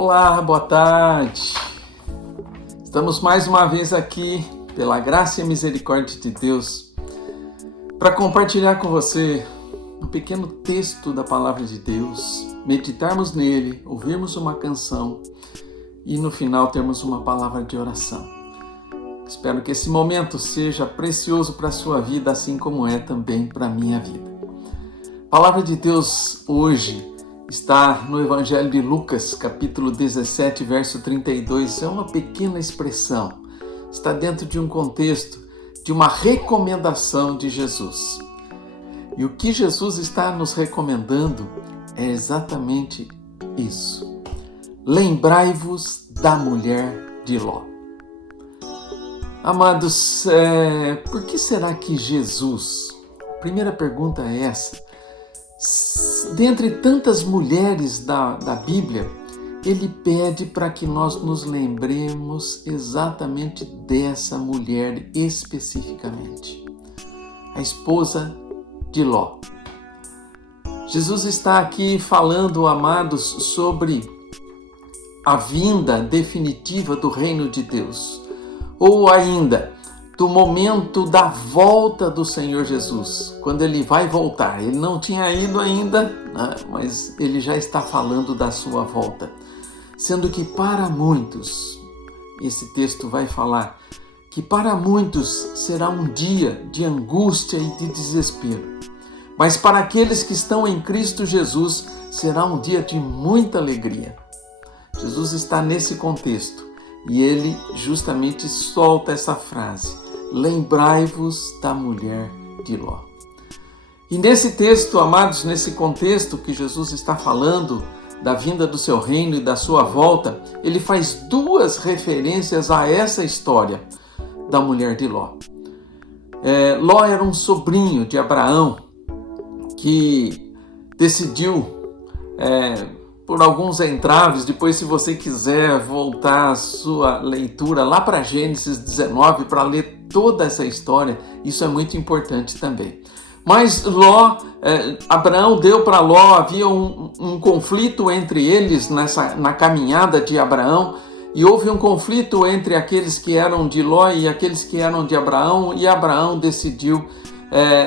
Olá, boa tarde. Estamos mais uma vez aqui, pela graça e misericórdia de Deus, para compartilhar com você um pequeno texto da Palavra de Deus, meditarmos nele, ouvirmos uma canção e no final termos uma palavra de oração. Espero que esse momento seja precioso para a sua vida, assim como é também para a minha vida. A Palavra de Deus hoje está no Evangelho de Lucas, capítulo 17, verso 32. É uma pequena expressão. Está dentro de um contexto de uma recomendação de Jesus. E o que Jesus está nos recomendando é exatamente isso. Lembrai-vos da mulher de Ló. Amados, por que será que Jesus, a primeira pergunta é essa, dentre tantas mulheres da Bíblia, ele pede para que nós nos lembremos exatamente dessa mulher especificamente, a esposa de Ló. Jesus está aqui falando, amados, sobre a vinda definitiva do reino de Deus, ou ainda do momento da volta do Senhor Jesus, quando ele vai voltar. Ele não tinha ido ainda, né? Mas ele já está falando da sua volta. Sendo que para muitos, esse texto vai falar, que para muitos será um dia de angústia e de desespero. Mas para aqueles que estão em Cristo Jesus, será um dia de muita alegria. Jesus está nesse contexto e ele justamente solta essa frase: lembrai-vos da mulher de Ló. E nesse texto, amados, nesse contexto que Jesus está falando da vinda do seu reino e da sua volta, ele faz duas referências a essa história da mulher de Ló. Ló era um sobrinho de Abraão que decidiu, por alguns entraves, depois se você quiser voltar a sua leitura lá para Gênesis 19 para ler toda essa história, isso é muito importante também. Mas Abraão deu para Ló, havia um conflito entre eles na caminhada de Abraão, e houve um conflito entre aqueles que eram de Ló e aqueles que eram de Abraão, e Abraão decidiu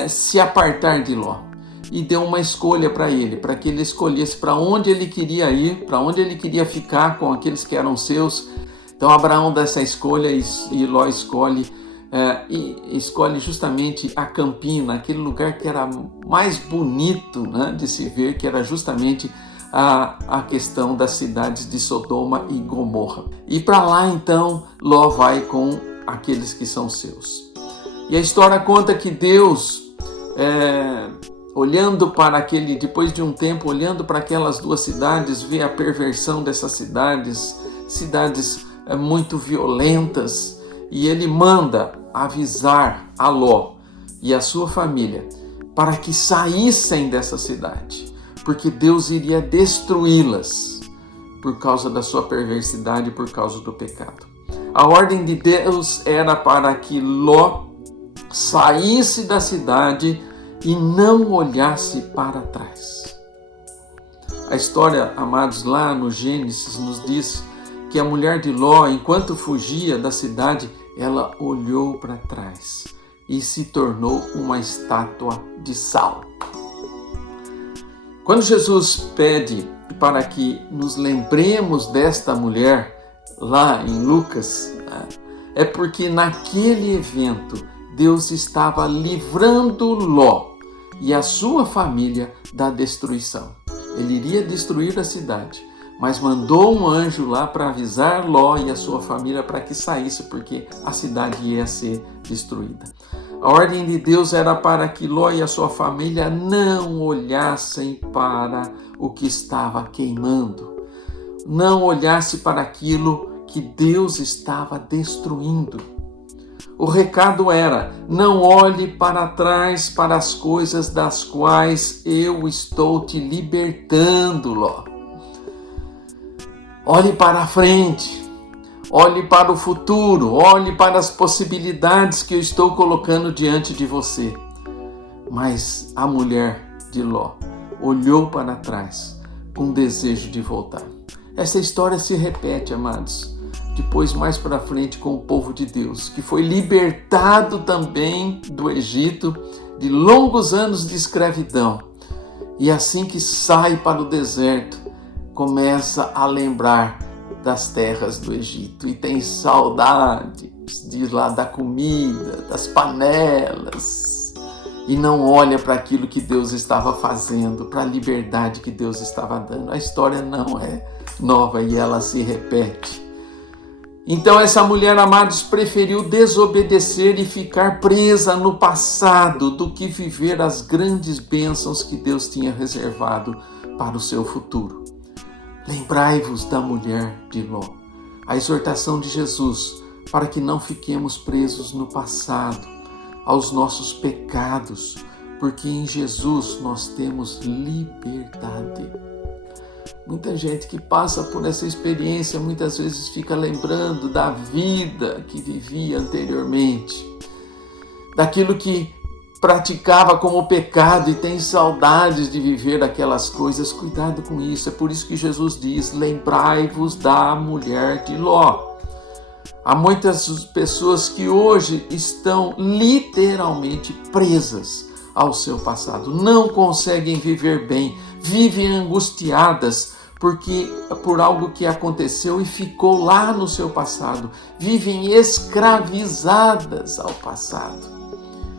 se apartar de Ló. E deu uma escolha para ele, para que ele escolhesse para onde ele queria ir, para onde ele queria ficar com aqueles que eram seus. Então Abraão dá essa escolha e Ló escolhe justamente a campina, aquele lugar que era mais bonito, né, de se ver, que era justamente a questão das cidades de Sodoma e Gomorra. E para lá então Ló vai com aqueles que são seus. E a história conta que Deus, depois de um tempo, olhando para aquelas duas cidades, vê a perversão dessas cidades muito violentas, e ele manda avisar a Ló e a sua família para que saíssem dessa cidade, porque Deus iria destruí-las por causa da sua perversidade, por causa do pecado. A ordem de Deus era para que Ló saísse da cidade e não olhasse para trás. A história, amados, lá no Gênesis nos diz que a mulher de Ló, enquanto fugia da cidade, ela olhou para trás e se tornou uma estátua de sal. Quando Jesus pede para que nos lembremos desta mulher, lá em Lucas, é porque naquele evento Deus estava livrando Ló e a sua família da destruição. Ele iria destruir a cidade, mas mandou um anjo lá para avisar Ló e a sua família para que saísse, porque a cidade ia ser destruída. A ordem de Deus era para que Ló e a sua família não olhassem para o que estava queimando, não olhasse para aquilo que Deus estava destruindo. O recado era: não olhe para trás para as coisas das quais eu estou te libertando, Ló. Olhe para a frente, olhe para o futuro, olhe para as possibilidades que eu estou colocando diante de você. Mas a mulher de Ló olhou para trás com desejo de voltar. Essa história se repete, amados, depois mais para frente com o povo de Deus, que foi libertado também do Egito de longos anos de escravidão. E assim que sai para o deserto, começa a lembrar das terras do Egito e tem saudades de lá da comida, das panelas, e não olha para aquilo que Deus estava fazendo, para a liberdade que Deus estava dando. A história não é nova e ela se repete. Então essa mulher, amados, preferiu desobedecer e ficar presa no passado do que viver as grandes bênçãos que Deus tinha reservado para o seu futuro. Lembrai-vos da mulher de Ló. A exortação de Jesus para que não fiquemos presos no passado, aos nossos pecados, porque em Jesus nós temos liberdade. Muita gente que passa por essa experiência muitas vezes fica lembrando da vida que vivia anteriormente, daquilo que praticava como pecado e tem saudades de viver aquelas coisas. Cuidado com isso, é por isso que Jesus diz: lembrai-vos da mulher de Ló. Há muitas pessoas que hoje estão literalmente presas ao seu passado, não conseguem viver bem, vivem angustiadas por algo que aconteceu e ficou lá no seu passado, vivem escravizadas ao passado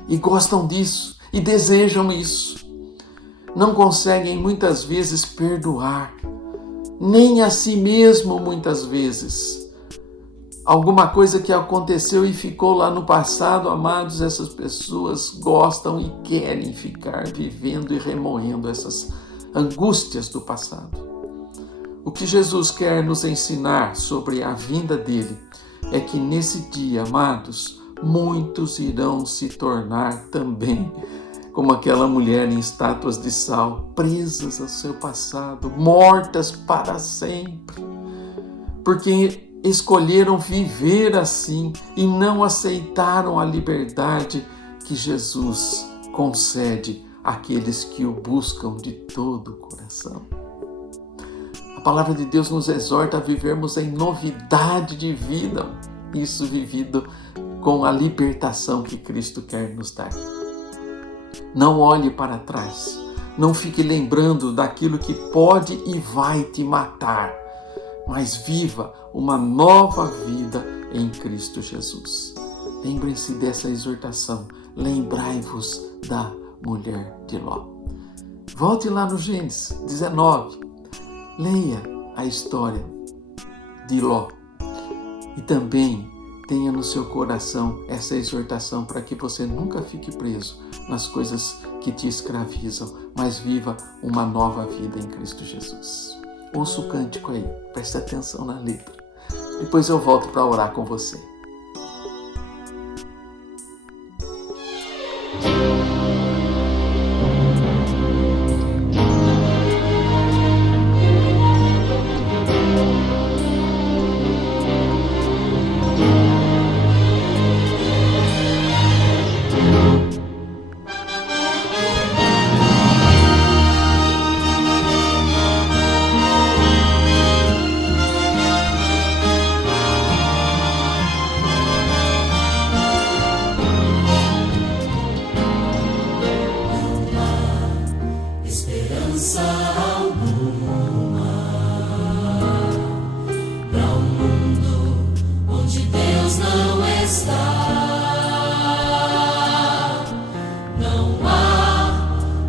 e gostam disso e desejam isso. Não conseguem muitas vezes perdoar, nem a si mesmo muitas vezes. Alguma coisa que aconteceu e ficou lá no passado, amados, essas pessoas gostam e querem ficar vivendo e remoendo essas angústias do passado. O que Jesus quer nos ensinar sobre a vinda dele é que nesse dia, amados, muitos irão se tornar também como aquela mulher em estátuas de sal, presas ao seu passado, mortas para sempre, porque escolheram viver assim e não aceitaram a liberdade que Jesus concede àqueles que o buscam de todo o coração. A palavra de Deus nos exorta a vivermos em novidade de vida, isso vivido com a libertação que Cristo quer nos dar. Não olhe para trás, não fique lembrando daquilo que pode e vai te matar, mas viva uma nova vida em Cristo Jesus. Lembrem-se dessa exortação, lembrai-vos da mulher de Ló. Volte lá no Gênesis 19, leia a história de Ló e também tenha no seu coração essa exortação para que você nunca fique preso nas coisas que te escravizam, mas viva uma nova vida em Cristo Jesus. Ouça o cântico aí, preste atenção na letra. Depois eu volto para orar com você.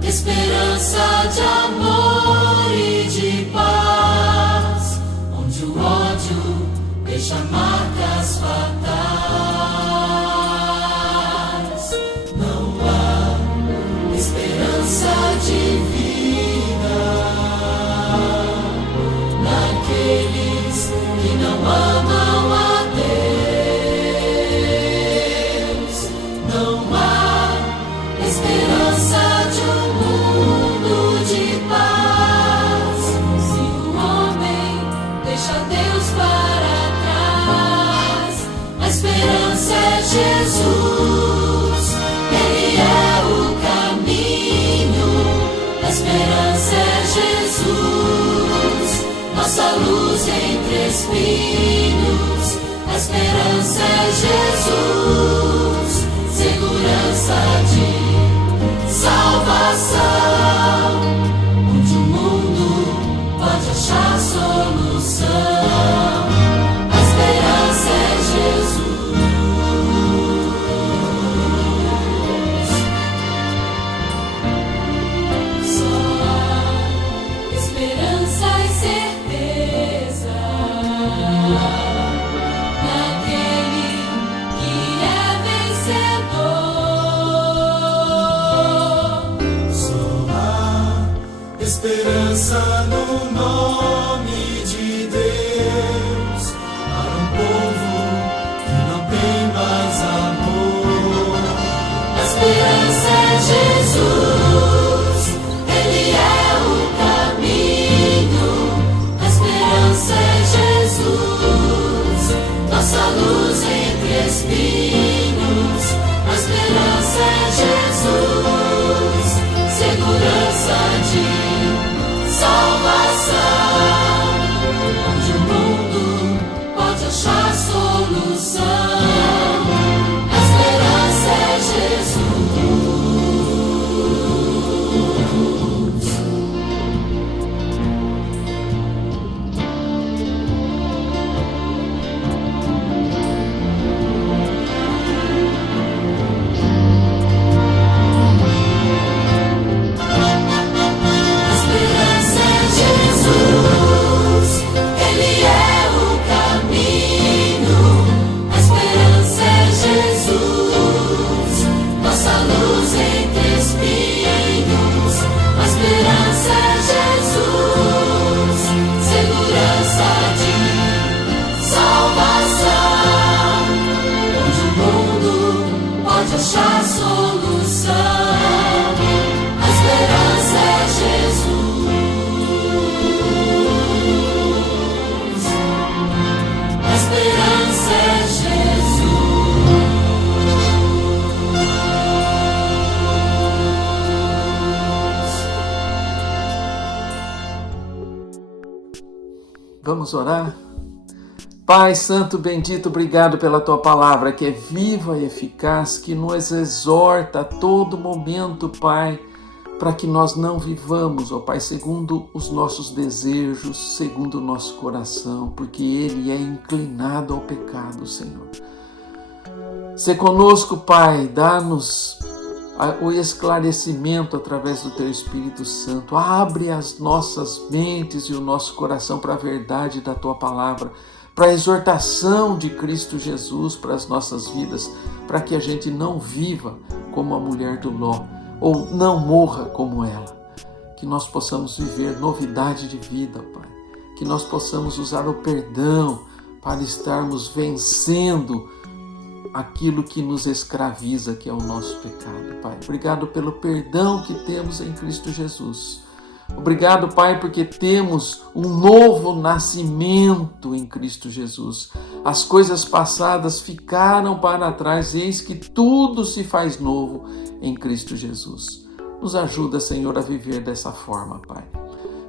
Esperança de amor e de paz, onde o ódio deixa marcas fatais. Não há esperança de vida naqueles que não amam a Deus. Não há esperança de mundo de paz, se o homem deixa Deus para trás. A esperança é Jesus, Ele é o caminho. A esperança é Jesus, nossa luz entre espinhos. A esperança é Jesus, segurança de salvação, onde o mundo pode achar solução. A esperança é Jesus. Só há esperança e certeza naquele que é vencedor. Só há esperança no nome de Deus, para um povo que não tem mais amor. A esperança é Jesus, Ele é o caminho. A esperança é Jesus, nossa luz entre espinhos. A esperança é Jesus, segurança de salvação, onde o mundo pode achar solução. A esperança é Jesus. A esperança é Jesus, Ele é o caminho. A esperança é Jesus, nossa luz entre espinhos. A esperança é Jesus, segurança de salvação, onde o mundo pode achar solução. A esperança é Jesus. A esperança é Jesus. Vamos orar? Pai Santo, bendito, obrigado pela Tua palavra, que é viva e eficaz, que nos exorta a todo momento, Pai, para que nós não vivamos, ó Pai, segundo os nossos desejos, segundo o nosso coração, porque ele é inclinado ao pecado, Senhor. Se conosco, Pai, dá-nos o esclarecimento através do Teu Espírito Santo. Abre as nossas mentes e o nosso coração para a verdade da Tua palavra, para a exortação de Cristo Jesus para as nossas vidas, para que a gente não viva como a mulher do Ló, ou não morra como ela. Que nós possamos viver novidade de vida, Pai. Que nós possamos usar o perdão para estarmos vencendo aquilo que nos escraviza, que é o nosso pecado, Pai. Obrigado pelo perdão que temos em Cristo Jesus. Obrigado, Pai, porque temos um novo nascimento em Cristo Jesus. As coisas passadas ficaram para trás, eis que tudo se faz novo em Cristo Jesus. Nos ajuda, Senhor, a viver dessa forma, Pai.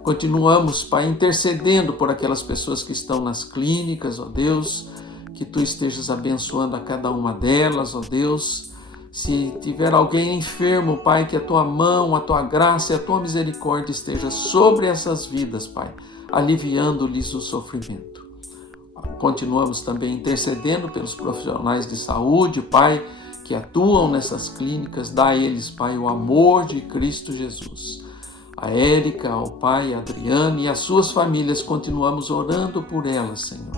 Continuamos, Pai, intercedendo por aquelas pessoas que estão nas clínicas, ó Deus, que Tu estejas abençoando a cada uma delas, ó Deus. Se tiver alguém enfermo, Pai, que a Tua mão, a Tua graça e a Tua misericórdia esteja sobre essas vidas, Pai, aliviando-lhes o sofrimento. Continuamos também intercedendo pelos profissionais de saúde, Pai, que atuam nessas clínicas. Dá a eles, Pai, o amor de Cristo Jesus. A Érica, ao Pai, a Adriane e as suas famílias, continuamos orando por elas, Senhor,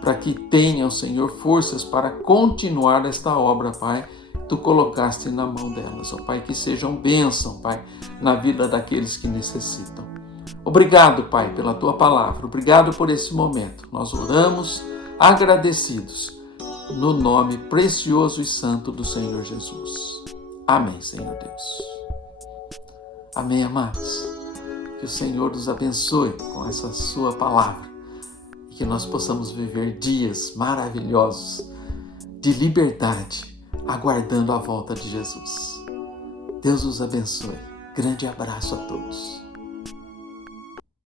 para que tenham, Senhor, forças para continuar esta obra, Pai, Tu colocaste na mão delas, ó Pai, que sejam bênção, Pai, na vida daqueles que necessitam. Obrigado, Pai, pela Tua palavra. Obrigado por esse momento. Nós oramos agradecidos no nome precioso e santo do Senhor Jesus. Amém, Senhor Deus. Amém, amados. Que o Senhor nos abençoe com essa Sua palavra e que nós possamos viver dias maravilhosos de liberdade, aguardando a volta de Jesus. Deus os abençoe. Grande abraço a todos.